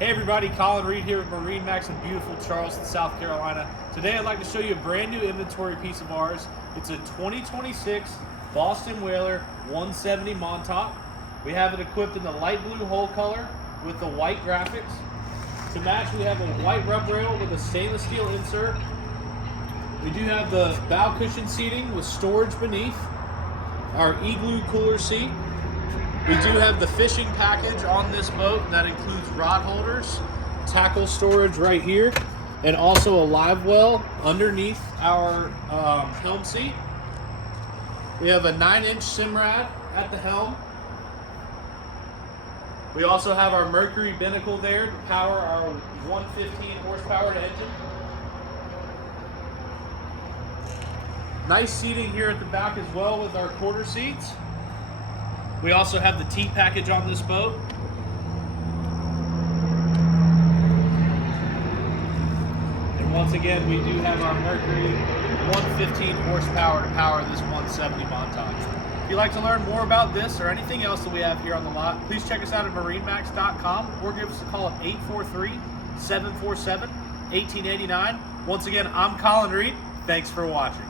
Hey everybody, Colin Reed here with MarineMax in beautiful Charleston, South Carolina. Today I'd like to show you a brand new inventory piece of ours. It's a 2026 Boston Whaler 170 Montauk. We have it equipped in the light blue hull color with the white graphics. To match, we have a white rub rail with a stainless steel insert. We do have the bow cushion seating with storage beneath, our igloo cooler seat. We do have the fishing package on this boat that includes rod holders, tackle storage right here, and also a live well underneath our helm seat. We have a 9-inch Simrad at the helm. We also have our Mercury binnacle there to power our 115 horsepower engine. Nice seating here at the back as well with our quarter seats. We also have the tea package on this boat. And once again, we do have our Mercury 115 horsepower to power this 170 Montauk. If you'd like to learn more about this or anything else that we have here on the lot, please check us out at MarineMax.com or give us a call at 843-747-1889. Once again, I'm Colin Reed. Thanks for watching.